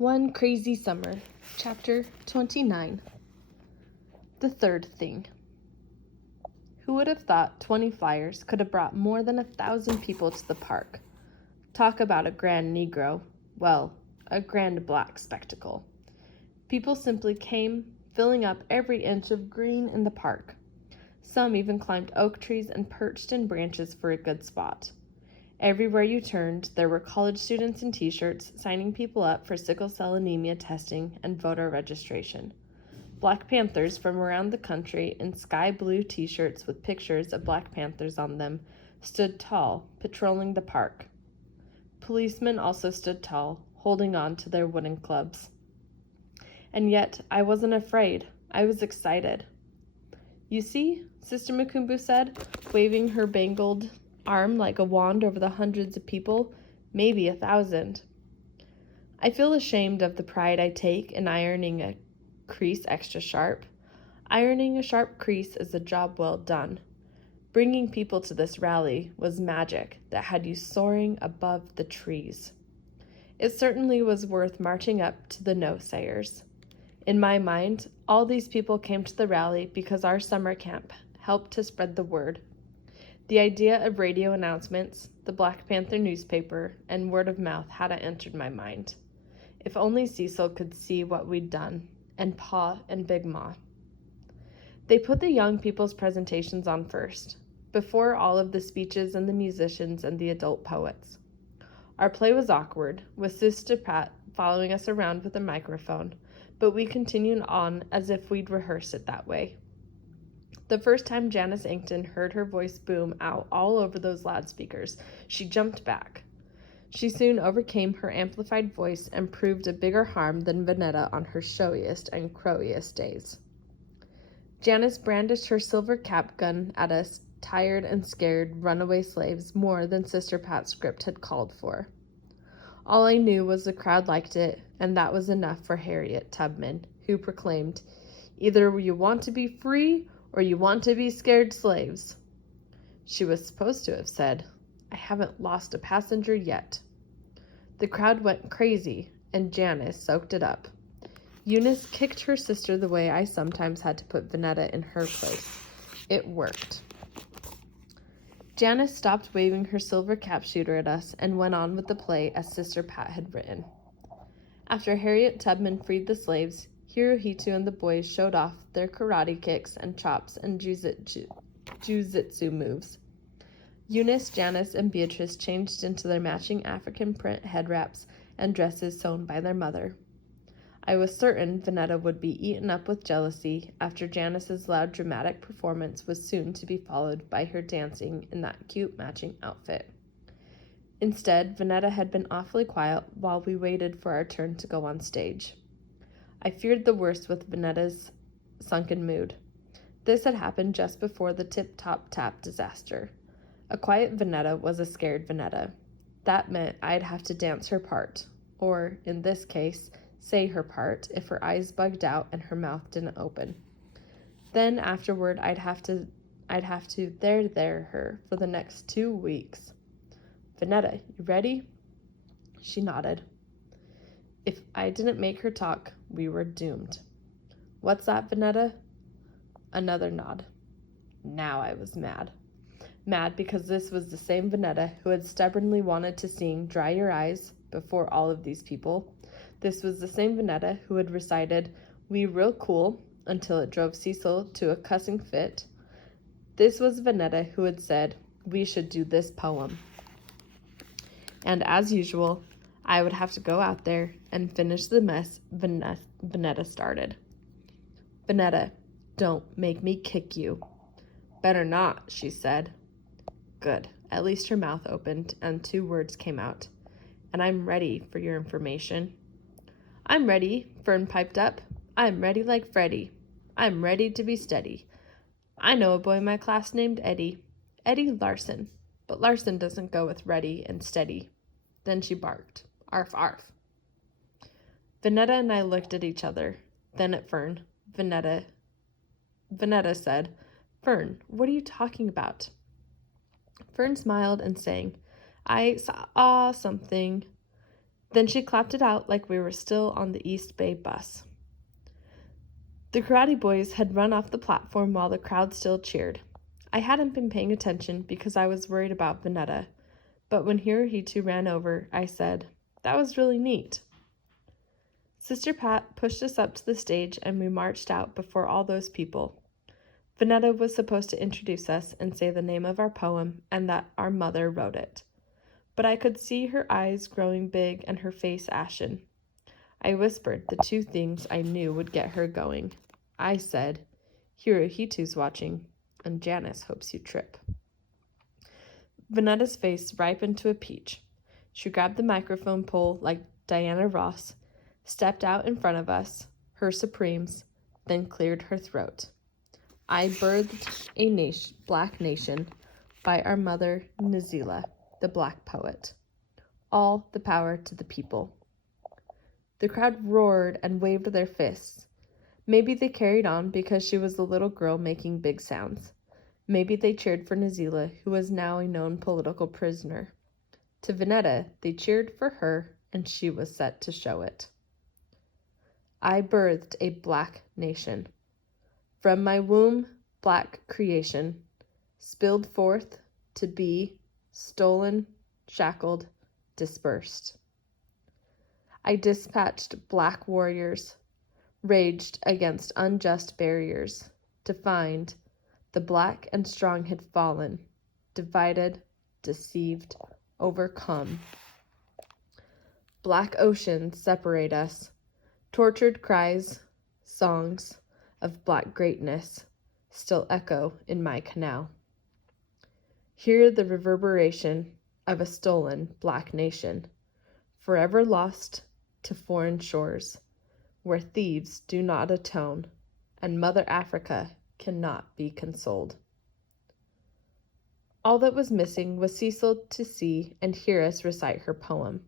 One Crazy Summer, Chapter 29. The Third Thing. Who would have thought 20 flyers could have brought more than 1,000 people to the park? Talk about a grand Negro. Well, a grand black spectacle. People simply came, filling up every inch of green in the park. Some even climbed oak trees and perched in branches for a good spot. Everywhere you turned, there were college students in t-shirts signing people up for sickle cell anemia testing and voter registration. Black Panthers from around the country in sky blue t-shirts with pictures of Black Panthers on them stood tall, patrolling the park. Policemen also stood tall, holding on to their wooden clubs. And yet, I wasn't afraid. I was excited. "You see," Sister Mukumbu said, waving her bangled arm like a wand over the hundreds of people, maybe 1,000. I feel ashamed of the pride I take in ironing a crease extra sharp. Ironing a sharp crease is a job well done. Bringing people to this rally was magic that had you soaring above the trees. It certainly was worth marching up to the no-sayers. In my mind, all these people came to the rally because our summer camp helped to spread the word. The idea of radio announcements, the Black Panther newspaper, and word of mouth hadn't entered my mind. If only Cecil could see what we'd done, and Pa and Big Ma. They put the young people's presentations on first, before all of the speeches and the musicians and the adult poets. Our play was awkward, with Sister Pat following us around with a microphone, but we continued on as if we'd rehearsed it that way. The first time Janice Inkton heard her voice boom out all over those loudspeakers, she jumped back. She soon overcame her amplified voice and proved a bigger harm than Vanetta on her showiest and crowiest days. Janice brandished her silver cap gun at us tired and scared runaway slaves more than Sister Pat's script had called for. All I knew was the crowd liked it, and that was enough for Harriet Tubman, who proclaimed, "Either you want to be free or you want to be scared slaves." She was supposed to have said, "I haven't lost a passenger yet." The crowd went crazy, and Janice soaked it up. Eunice kicked her sister the way I sometimes had to put Vanetta in her place. It worked. Janice stopped waving her silver cap shooter at us and went on with the play as Sister Pat had written. After Harriet Tubman freed the slaves, Hirohito and the boys showed off their karate kicks and chops and jujitsu moves. Eunice, Janice, and Beatrice changed into their matching African print head wraps and dresses sewn by their mother. I was certain Vanetta would be eaten up with jealousy after Janice's loud dramatic performance was soon to be followed by her dancing in that cute matching outfit. Instead, Vanetta had been awfully quiet while we waited for our turn to go on stage. I feared the worst with Vanetta's sunken mood. This had happened just before the tip-top-tap disaster. A quiet Vanetta was a scared Vanetta. That meant I'd have to dance her part, or, in this case, say her part if her eyes bugged out and her mouth didn't open. Then afterward, I'd have to there her for the next 2 weeks. "Vanetta, you ready?" She nodded. If I didn't make her talk, we were doomed. "What's that, Vanetta?" Another nod. Now I was mad. Mad because this was the same Vanetta who had stubbornly wanted to sing "Dry Your Eyes" before all of these people. This was the same Vanetta who had recited "We Real Cool" until it drove Cecil to a cussing fit. This was Vanetta who had said, "We should do this poem." And as usual, I would have to go out there and finish the mess Vanetta started. "Vanetta, don't make me kick you." "Better not," she said. Good. At least her mouth opened and 2 words came out. "And I'm ready, for your information." "I'm ready," Fern piped up. "I'm ready like Freddy. I'm ready to be steady. I know a boy in my class named Eddie. Eddie Larson. But Larson doesn't go with ready and steady." Then she barked. "Arf, arf." Vanetta and I looked at each other, then at Fern. Vanetta said, "Fern, what are you talking about?" Fern smiled and sang, "I saw something." Then she clapped it out like we were still on the East Bay bus. The Karate Boys had run off the platform while the crowd still cheered. I hadn't been paying attention because I was worried about Vanetta, but when Hirohito ran over, I said, "That was really neat." Sister Pat pushed us up to the stage and we marched out before all those people. Vanetta was supposed to introduce us and say the name of our poem and that our mother wrote it. But I could see her eyes growing big and her face ashen. I whispered the two things I knew would get her going. I said, "Hirohito's watching, and Janice hopes you trip." Vanetta's face ripened to a peach. She grabbed the microphone pole like Diana Ross, stepped out in front of us, her Supremes, then cleared her throat. I birthed a Black Nation by our mother Nazila, the Black poet. All the power to the people. The crowd roared and waved their fists. Maybe they carried on because she was the little girl making big sounds. Maybe they cheered for Nazila, who was now a known political prisoner. To Vanetta, they cheered for her, and she was set to show it. I birthed a Black Nation. From my womb, Black creation, spilled forth to be stolen, shackled, dispersed. I dispatched Black warriors, raged against unjust barriers, to find the Black and strong had fallen, divided, deceived, overcome. Black oceans separate us, tortured cries, songs of Black greatness still echo in my canal. Hear the reverberation of a stolen Black nation, forever lost to foreign shores, where thieves do not atone, and Mother Africa cannot be consoled. All that was missing was Cecil to see and hear us recite her poem.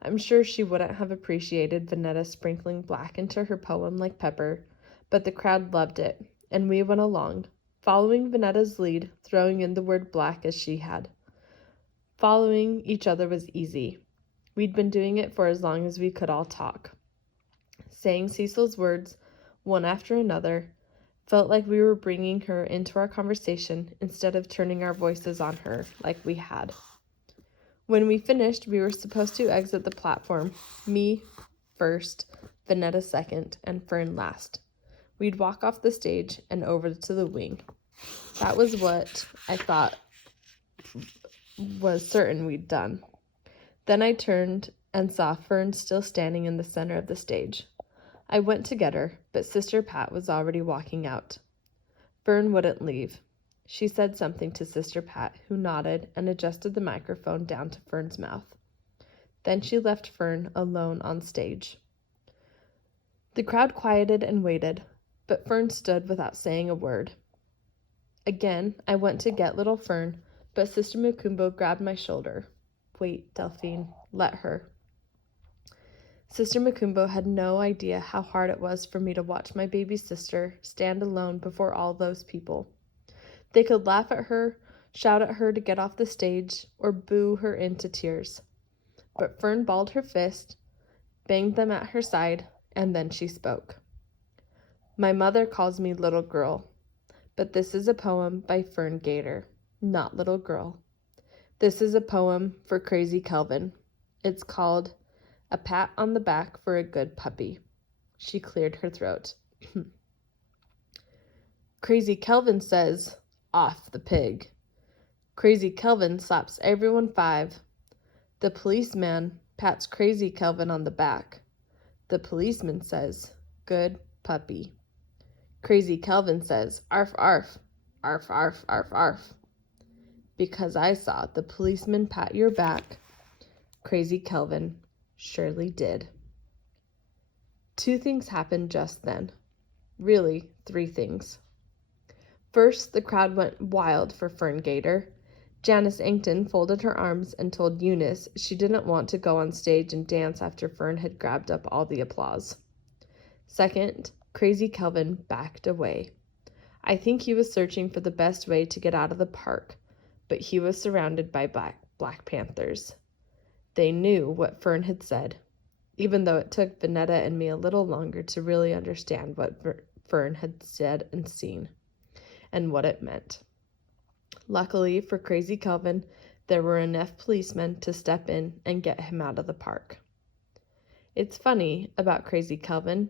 I'm sure she wouldn't have appreciated Vanetta sprinkling Black into her poem like pepper, but the crowd loved it, and we went along, following Vanetta's lead, throwing in the word Black as she had. Following each other was easy. We'd been doing it for as long as we could all talk. Saying Cecil's words, one after another, felt like we were bringing her into our conversation instead of turning our voices on her like we had. When we finished, we were supposed to exit the platform, me first, Vanetta second, and Fern last. We'd walk off the stage and over to the wing. That was what I thought was certain we'd done. Then I turned and saw Fern still standing in the center of the stage. I went to get her, but Sister Pat was already walking out. Fern wouldn't leave. She said something to Sister Pat, who nodded and adjusted the microphone down to Fern's mouth. Then she left Fern alone on stage. The crowd quieted and waited, but Fern stood without saying a word. Again, I went to get little Fern, but Sister Mukumbo grabbed my shoulder. "Wait, Delphine, let her." Sister Mukumbo had no idea how hard it was for me to watch my baby sister stand alone before all those people. They could laugh at her, shout at her to get off the stage, or boo her into tears. But Fern balled her fist, banged them at her side, and then she spoke. "My mother calls me little girl, but this is a poem by Fern Gator, not little girl. This is a poem for Crazy Kelvin. It's called A Pat on the Back for a Good Puppy." She cleared her throat. "Crazy Kelvin says, 'Off the pig.' Crazy Kelvin slaps everyone 5. The policeman pats Crazy Kelvin on the back. The policeman says, 'Good puppy.' Crazy Kelvin says, 'Arf, arf, arf, arf, arf, arf.' Because I saw the policeman pat your back, Crazy Kelvin surely did." 2 things happened just then. Really, 3 things. First, the crowd went wild for Fern Gator. Janice Ankton folded her arms and told Eunice she didn't want to go on stage and dance after Fern had grabbed up all the applause. Second, Crazy Kelvin backed away. I think he was searching for the best way to get out of the park, but he was surrounded by Black Panthers. They knew what Fern had said, even though it took Vanetta and me a little longer to really understand what Fern had said and seen, and what it meant. Luckily for Crazy Kelvin, there were enough policemen to step in and get him out of the park. It's funny about Crazy Kelvin.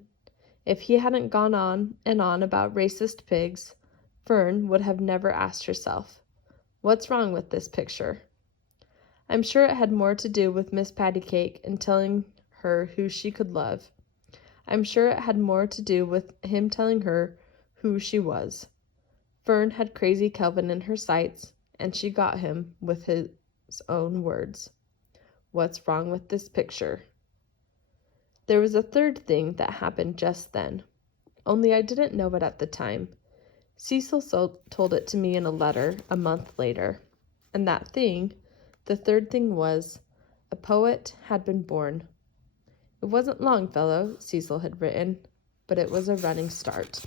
If he hadn't gone on and on about racist pigs, Fern would have never asked herself, "What's wrong with this picture?" I'm sure it had more to do with Miss Pattycake and telling her who she could love. I'm sure it had more to do with him telling her who she was. Fern had Crazy Kelvin in her sights, and she got him with his own words. What's wrong with this picture? There was a third thing that happened just then, only I didn't know it at the time. Cecil told it to me in a letter a month later, and that thing, the third thing was, a poet had been born. It wasn't Longfellow, Cecil had written, but it was a running start.